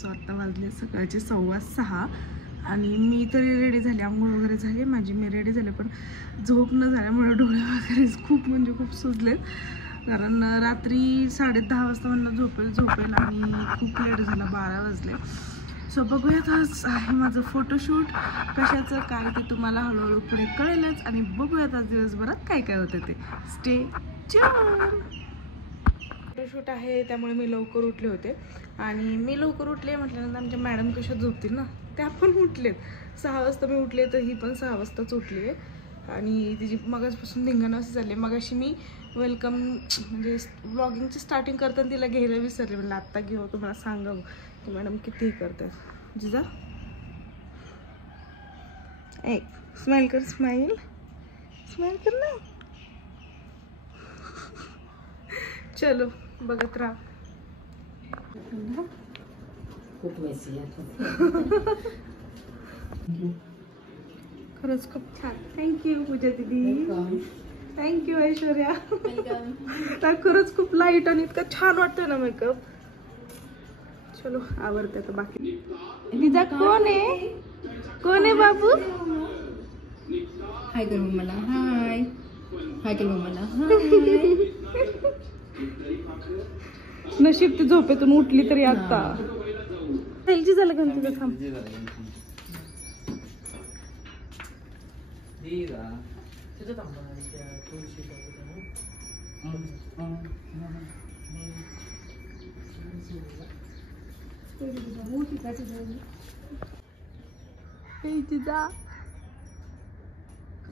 So आत्ता वाजले सकाळचे 6:15 आणि मी तरी रेडी झाले, आंघोळ वगैरे झाली माझी, मी रेडी झाले, पण झोप न झाल्यामुळे डोळे वगैरे खूप म्हणजे खूप सुजलेत. कारण रात्री 10:30 वाजता म्हणलं झोपेल आणि खूप लेट झाला, 12 वाजले. सो बघूयात आज आहे माझं फोटोशूट, कशाचं काय ते तुम्हाला हळूहळू पुढे कळेलच. आणि बघूयात आज दिवसभरात काय काय होतं ते. Stay tune. फोटोशूट आहे त्यामुळे मी लवकर उठले होते आणि मी लवकर उठले म्हटल्यानंतर आमच्या मॅडम कशा झोपतील ना, त्या पण उठलेत. 6 वाजता मी उठले तर ही पण 6 वाजताच उठली आहे आणि तिची मगाचपासून धिंगाणं असं चालले. मगाशी मी वेलकम म्हणजे व्लॉगिंगची स्टार्टिंग करताना तिला घ्यायला विसरले, म्हणलं आत्ता घेऊ तुम्हाला सांगावं की मॅडम कितीही करतात. जिजा एक स्माइल कर, स्माइल कर ना. चलो बघत राहा. खरंच खूप छान. थँक्यू पूजा दीदी, थँक्यू ऐश्वर्या. खरंच खूप लाईट आणि इतकं छान वाटतंय ना मेकअप. चलो आवडते आता. बाकी तिचा कोण आहे बाबू? हाय करू मला, हाय करू मला, हाय. नशीब ती झोपेतून उठली तरी आता. एलजी झालं का तुझं? थांब.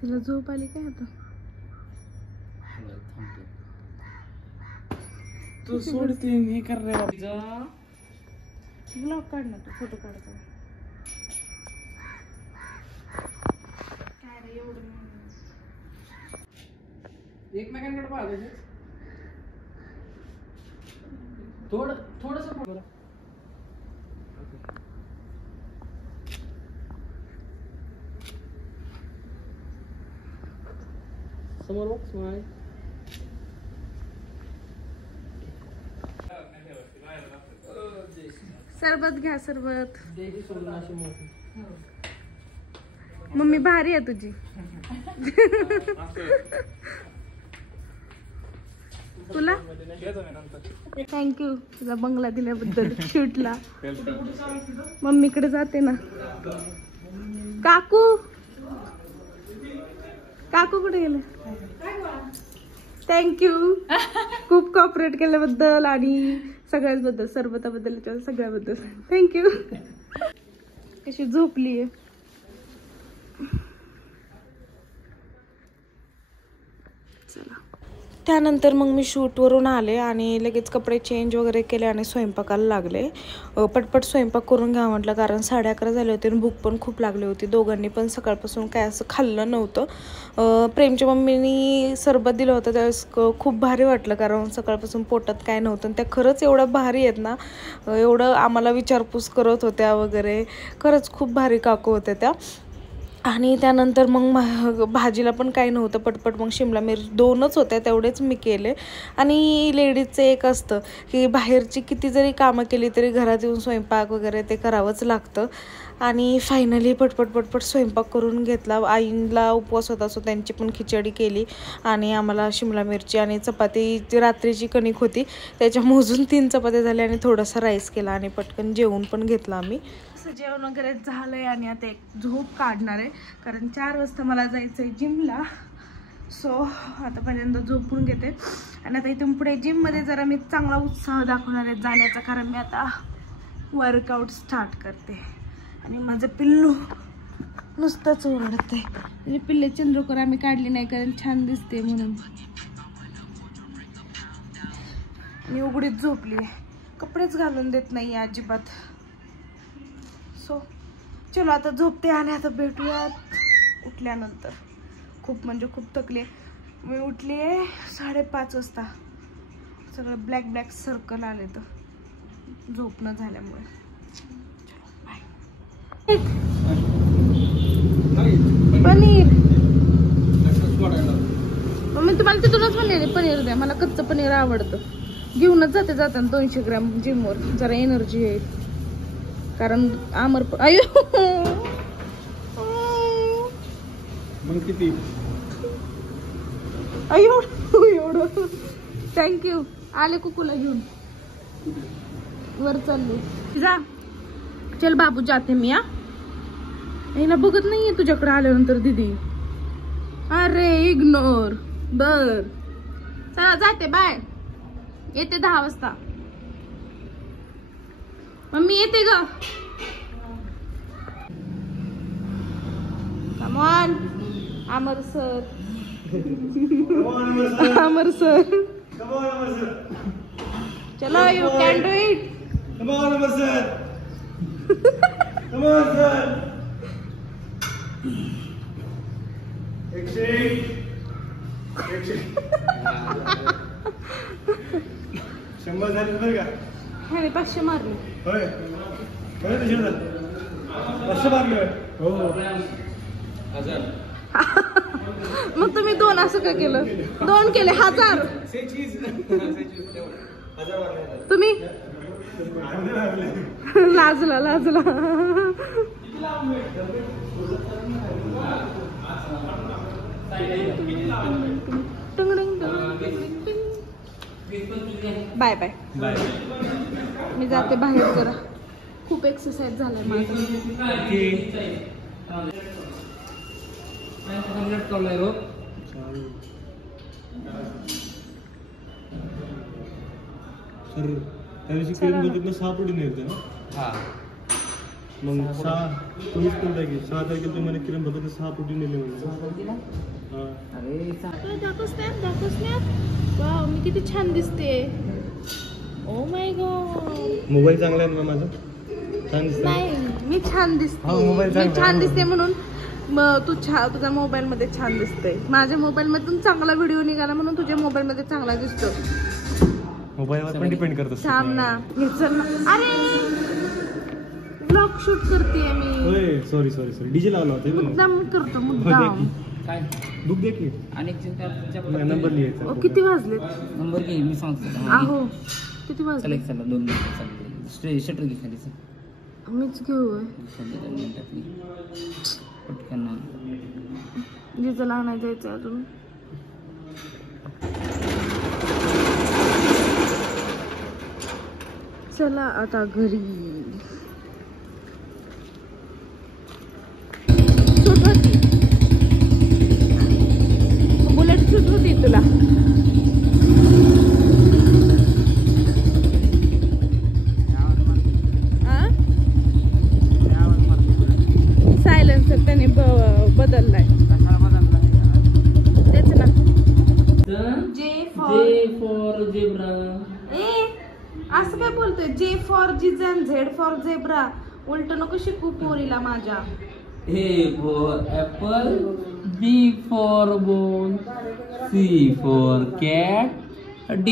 तिला झोप आली काय आता? तू सोडते हे कर रे बाबा. ब्लॉग काढ ना तू, फोटो काढतो. काय रे एवढं एकमेकांकडे पाहतो. थोडंसं समोर बघ. स्माइल. सरबत घ्या, सरबत. मम्मी भारी आहे तुझी. तुला थँक्यू तुझा बंगला दिल्याबद्दल शूटला. मम्मीकडे जाते ना. काकू कुठे गेले? थँक्यू खूप कॉपरेट केल्याबद्दल आणि सगळ्याच बद्दल, सरबताबद्दल, सगळ्याबद्दल थँक्यू. कशी झोपली आहे. चला त्यानंतर मग मी शूटवरून आले आणि लगेच कपडे चेंज वगैरे केले आणि स्वयंपाकाला लागले. पटपट स्वयंपाक करून घ्या म्हटलं, कारण 11:30 झाले होते आणि भूक पण खूप लागली होती. दोघांनी पण सकाळपासून काय असं खाल्लं नव्हतं. प्रेमच्या मम्मीनी सरबत दिलं होतं त्यावेळेस खूप भारी वाटलं, कारण सकाळपासून पोटात काय नव्हतं. त्या खरंच एवढं भारी आहेत ना, एवढं आम्हाला विचारपूस करत होत्या वगैरे. खरंच खूप भारी काकू होत्या त्या. आणि त्यानंतर मग भाजीला पण काही नव्हतं. पटपट मग शिमला मिरची 2च होत्या, तेवढेच मी केले. आणि लेडीजचं एक असतं की बाहेरची किती जरी कामं केली तरी घरात येऊन स्वयंपाक वगैरे ते करावंच लागतं. आणि फायनली पटपट स्वयंपाक करून घेतला. आईला उपवास होता सो त्यांची पण खिचडी केली आणि आम्हाला शिमला मिरची आणि चपाती, रात्रीची कणिक होती त्याच्या मोजून 3 चपात्या झाल्या आणि थोडासा राईस केला आणि पटकन जेवून पण घेतलं आम्ही. जेवण वगैरे झालंय आणि आता एक झोप काढणार आहे, कारण 4 वाजता मला जायचंय जिमला. सो आता पहिल्यांदा झोपून घेते आणि आता इथून पुढे जिममध्ये जरा मी चांगला उत्साह दाखवणार आहे जाण्याचा, कारण मी आता वर्कआउट स्टार्ट करते. आणि माझं पिल्लू नुसतंच ओरडते. म्हणजे पिल्ले चंद्रकोर आम्ही काढली नाही कारण छान दिसते म्हणून. मी उघडीच झोपली आहे, कपडेच घालून देत नाही अजिबात. सो चलो आता झोपते आणि आता भेटूयात उठल्यानंतर. खूप म्हणजे खूप थकले. मी उठली आहे 5:30 वाजता. सगळं ब्लॅक सर्कल आले तर झोप न झाल्यामुळे. पनीर मी तुम्हाला तिथूनच म्हणले पनीर द्या, मला कच्चं पनीर आवडतं. घेऊनच जाते जाताना 200 ग्रॅम जिमवर, जरा एनर्जी येईल. कारण आमर अयो मग किती अयो एवढं थँक्यू. आले कुकूला घेऊन वर चालले जा. चल बाबू जाते मी. हिला बघत नाहीये तुझ्याकडे आल्यानंतर दीदी. अरे इग्नोर. बर चला जाते बाय. येते 10 वाजता. मम्मी येते ग. Come on Amar sir. Amar sir चलो you can do it. Come on, Amar sir. Come on, sir. 100 झाले बरं का. ह्याने 500 मारले. होय बरं तुझ्या 500 मारले. हो 1000. मग तुम्ही 2 असं का केलं. 2 केले 1000. तुम्ही लाजला लाजला. Bye bye. मी जाते बाहेर जरा. खूप एक्सरसाइज झालाय माझं. सर त्या दिवशी क्रीम बघितलं 6 प्रोटीन येते ना. हा मग 6 तुम्हीच कोणता की 6 तारखेला तुम्हाला क्रीम बघितलं 6 प्रोटीन दिले म्हणजे. वाव मी किती छान दिसते. Oh my God. मोबाईल चांगला आहे ना माझा. छान दिसतो. नाही मी छान दिसते. मी छान दिसते म्हणून तू तुझ्या मोबाईल मध्ये छान दिसते. माझ्या मोबाईल मधून चांगला व्हिडिओ निघाला म्हणून तुझ्या मोबाईल मध्ये चांगला दिसतो. मोबाईलवर पण डिपेंड करत असतं. थांब ना. चल ना. अरे ब्लॉग शूट करते मी. होय सॉरी सॉरी सॉरी. डीजे लावला होता. मुद्दाम करतो मुद्दाम. काय बुक दे की. अनेक नंबर लिहायचा. किती वाजले. नंबर घे मी सांगतो. आहो किती वाजले. चला 2 मिनिटं शटर घे खाली. मीच घेऊ. 2 मिनिटातली पटकन. जिजला आणायला जायचं अजून. चला आता घरी. सूट होती. बुलेट सूट होती तुला. सायलेन्सर त्याने बदललाय. तेच ना. J for zebra. असं काय बोलतोय. जे फॉर जिजन झेड फॉर झेब्रा. उलट नको शिकू पोरीला माझ्या. A for apple, B for ball, C for cat, D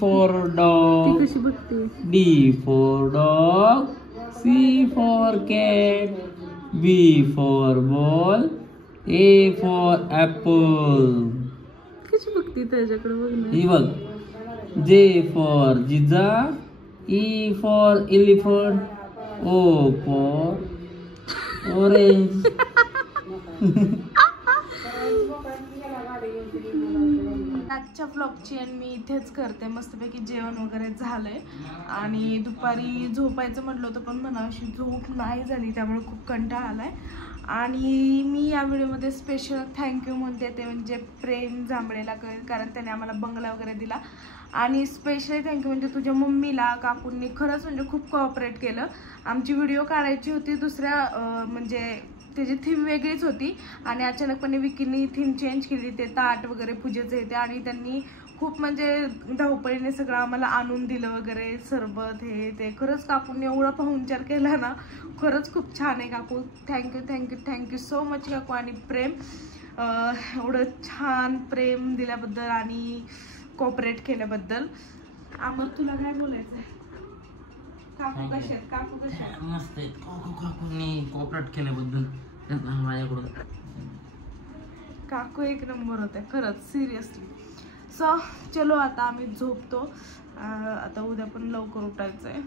for ती dog, कशी बघते. D for dog, C for cat, B for ball, A for apple. कशी बघते त्याच्याकडे बघ ना. ही बघ. J for Jija, E for elephant, O for orange. आजच्या व्लॉगची आणि मी इथेच करते. मस्तपैकी जेवण वगैरे झालंय आणि दुपारी झोपायचं म्हटलं होतं पण म्हणा अशी झोप नाही झाली त्यामुळे खूप कंटाळा आलाय. आणि मी या व्हिडिओमध्ये स्पेशल थँक्यू म्हणते ते म्हणजे प्रेम जांभळेला, कारण त्याने आम्हाला बंगला वगैरे दिला. आणि स्पेशली थँक्यू म्हणजे तुझ्या मम्मीला, काकूंनी खरंच म्हणजे खूप कोऑपरेट केलं. आमची व्हिडिओ काढायची होती दुसऱ्या म्हणजे त्याची थीम वेगळीच होती आणि अचानकपणे विकीनी थीम चेंज केली. ते ताट वगैरे पूजेचे येते आणि त्यांनी खूप म्हणजे धावपळीने सगळं आम्हाला आणून दिलं वगैरे, सरबत हे ते. खरंच काकूंनी एवढा पाहुणचार केला ना, खरंच खूप छान आहे काकू. Thank you thank you thank you so much काकू. आणि प्रेम एवढं छान प्रेम दिल्याबद्दल आणि कोऑपरेट केल्याबद्दल. आम्हाला तुला काय बोलायचं आहे. काकू कशा आहेत. काकू कशा आहेत. मस्त आहेत. काकूंनी कोऑपरेट केल्याबद्दल माझ्याकडून. काकू एक नंबर होते खरंच सिरियसली. सो चलो आता आम्ही झोपतो. आता उद्या पण लवकर उठायचंय.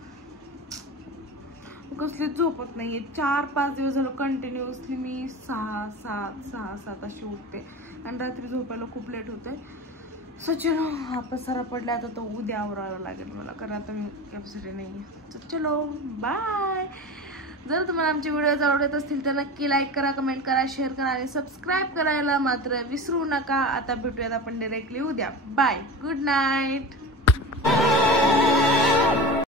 कसलीच झोपत नाहीये. 4-5 दिवस झालं कंटिन्युअसली मी 6-7 अशी उठते आणि रात्री झोपायला खूप लेट होते. सचिन हा पसारा पडला, आता तो उद्या आवरायला लागेल मला, कारण आता मी कॅपॅसिटी नाही आहे. चलो बाय. जर तुम्हाला आमचे व्हिडिओज आवडत असतील तर नक्की लाईक करा, कमेंट करा, शेअर करा आणि सबस्क्राईब करायला मात्र विसरू नका. आता भेटूयात आपण डायरेक्टली उद्या. Bye, good night.